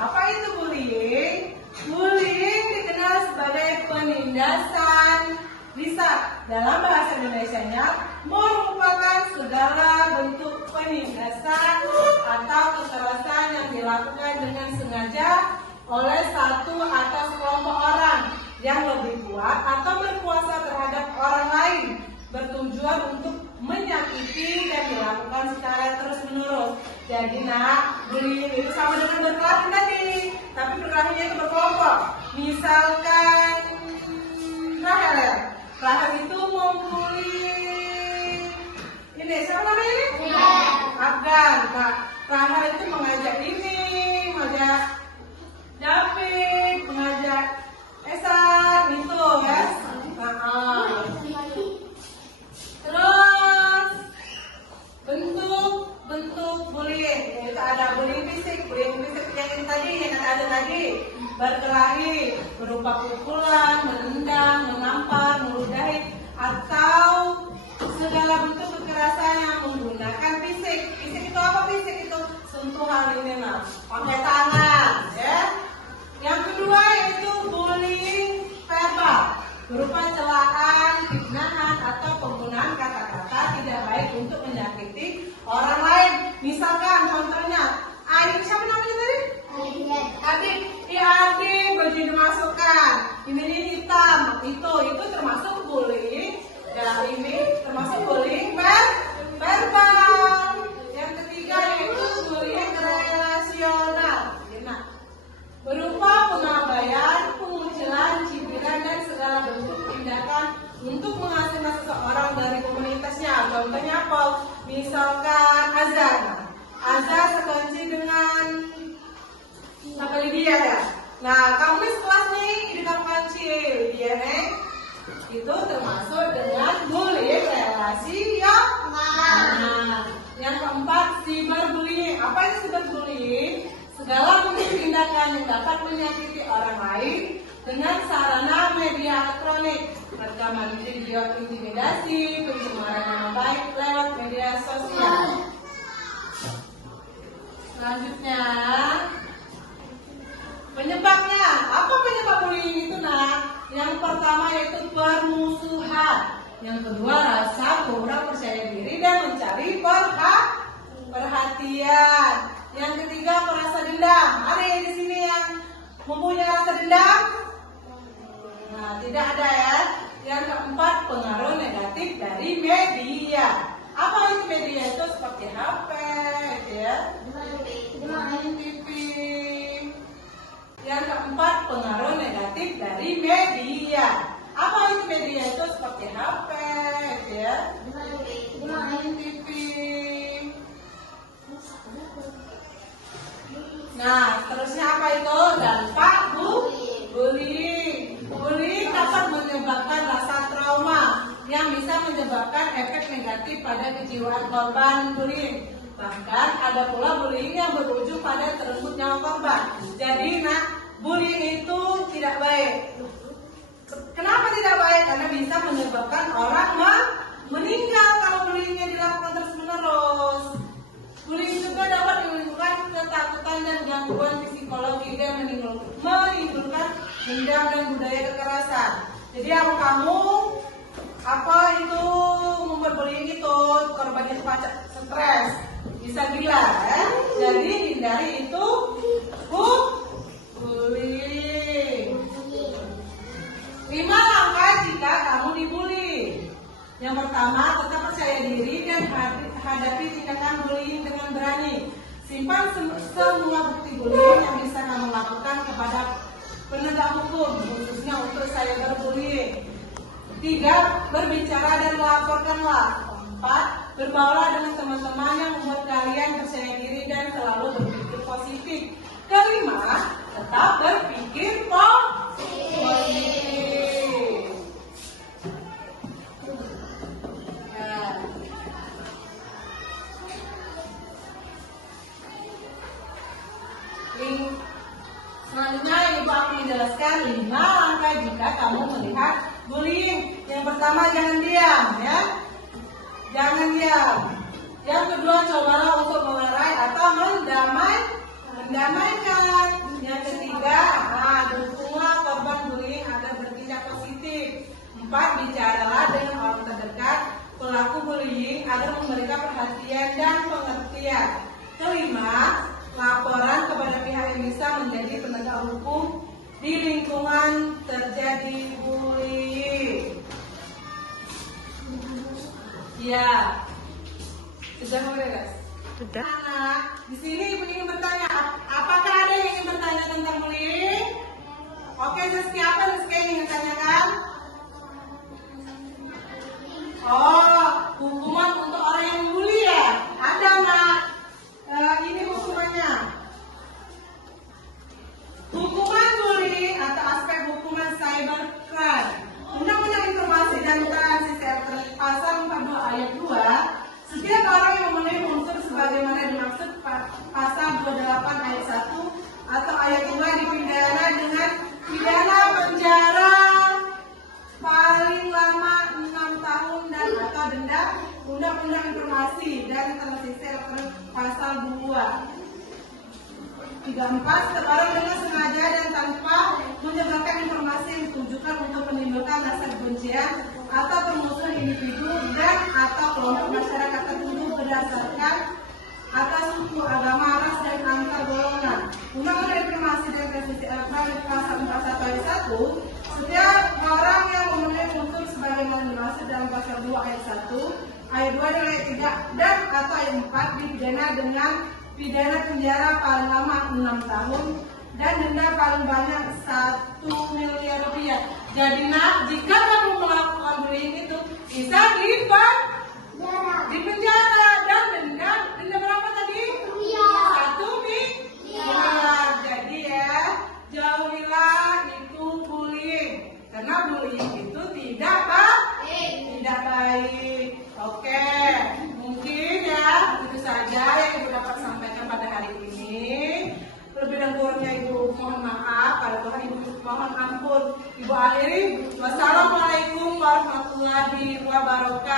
Apa itu bullying? Bullying dikenal sebagai penindasan. Bisa dalam bahasa Indonesianya merupakan segala bentuk penindasan atau kekerasan yang dilakukan dengan sengaja oleh satu atau sekelompok orang yang lebih kuat atau berkuasa terhadap orang lain, bertujuan untuk menyakiti dan dilakukan secara terus-menerus. Jadi bullying itu sama dengan berkelahi tadi, tapi berkelahinya itu berkelompok. Misalkan Rahel itu membuli ini, siapa namanya ini? Afgan. Nah, Rahel itu mengajak David, mengajak Esan, itu ya. Terus bentuk bullying, yaitu ada bullying fisik yang ada tadi, berkelahi berupa pukulan, menendang, menampar, meludahi, atau segala bentuk kekerasan yang menggunakan fisik. Fisik itu apa? Fisik itu sentuhan ini pakai tangan, ya. Yang kedua yaitu bullying verbal, berupa celaan, fitnahan, atau penggunaan kata-kata tidak baik untuk menyakiti orang lain. Misalkan contohnya, siapa namanya tadi? Adik, baju dimasukkan, ini hitam, itu termasuk bullying. Ya, ini termasuk bullying verbal. Yang ketiga yaitu bullying relasional, berupa pengabaian, pengucilan, cibiran, dan segala bentuk tindakan untuk mengasingkan seseorang dari komunitasnya. Contohnya apa? Misalkan Azan sekunci dengan Lydia ya. Nah, kamu nih sekelas nih, di kamu kunci Lydia nih, itu termasuk dengan bullying relasional. Yang keempat, cyberbullying. Apa itu cyberbullying? Segala bentuk tindakan yang dapat menyakiti orang lain dengan sarana media elektronik, rekaman video intimidasi, pencemaran nama baik lewat media sosial. Selanjutnya, penyebabnya. Apa penyebab bullying itu, Yang pertama yaitu permusuhan. Yang kedua, rasa kurang percaya diri dan mencari perhatian. Yang ketiga, merasa dendam. Ada yang di sini yang mempunyai rasa dendam? Nah, tidak ada ya. Yang keempat, pengaruh negatif dari media. Apa itu media? Itu seperti HP, ya, TV. Yang keempat, pengaruh negatif dari media. Apa itu media? Itu seperti HP, ya, TV. Nah, terusnya apa itu? Dampak bullying. Bullying dapat menyebabkan rasa trauma yang bisa menyebabkan efek negatif pada kejiwaan korban bullying. Bahkan ada pula bullying yang berujung pada terenggut nyawa korban. Jadi, bullying itu tidak baik. Kenapa tidak baik? Karena bisa menyebabkan orang meninggal kalau bullyingnya dilakukan terus-menerus. Bullying juga dapat menimbulkan ketakutan dan gangguan psikologi dan menimbulkan dendam dan budaya kekerasan. Jadi kamu itu membuat bullying itu korbannya cepat stres, bisa gila ya. Jadi hindari itu bullying. 5 langkah jika kamu dibully. Yang pertama, tetap percaya diri dan hadapi tindakan bullying dengan berani. Simpan semua bukti bullying yang bisa kamu lakukan kepada penegak hukum, khususnya untuk cyberbullying. 3, berbicara dan melaporkanlah. 4, berbaurlah dengan teman-teman yang membuat kalian percaya diri dan selalu berpikir positif. 5, tetap berpikir positif. Selanjutnya Ibu akan menjelaskan 5 langkah jika kamu melihat bullying. Yang pertama, jangan diam ya. Jangan diam. Yang kedua, cobalah untuk melerai atau mendamaikan. menjadi penegak hukum di lingkungan terjadi bullying. Ya, sudah mulai guys. Sudah. Anak, di sini ibu ingin bertanya, apakah ada yang ingin bertanya tentang bullying? Oke, siapa yang ingin tanyakan? Oh, hukuman untuk orang yang membuli ya? Ada nak? Ini hukumannya. Hukuman bullying atau aspek hukuman cybercrime. Undang-Undang Informasi dan Transaksi Elektronik Pasal 42 ayat 2, setiap orang yang memenuhi unsur sebagaimana dimaksud pasal 28 ayat 1 atau ayat 2 dipidana dengan pidana penjara paling lama 6 tahun dan atau denda. Undang-Undang Informasi dan Transaksi Elektronik pasal 34, setiap orang dengan sengaja dan tanpa menyebarkan informasi yang ditujukan untuk menimbulkan rasa kebencian atau permusuhan individu dan atau kelompok masyarakat tertentu berdasarkan atas suku, agama, ras, dan antar golongan. Undang-Undang Informasi dan Transaksi Elektronik pasal 41 ayat 1, setiap orang yang memenuhi unsur sebagaimana dimaksud dalam pasal 2 ayat 1, ayat 2 dan ayat 3 dan atau ayat 4 dipidana dengan pidana penjara paling lama 6 tahun dan denda paling banyak 1 miliar rupiah. Jadi nak, jika kamu melakukan bullying itu bisa di penjara dan denda berapa tadi? 1 miliar. Jadi ya, jauhilah itu bullying karena bullying itu tidak baik. Oke, mungkin ya itu saja yang ibu dapat sampaikan pada hari ini. Lebih dan kurangnya ibu mohon maaf, pada Tuhan ibu mohon ampun. Ibu akhiri, wassalamualaikum warahmatullahi wabarakatuh.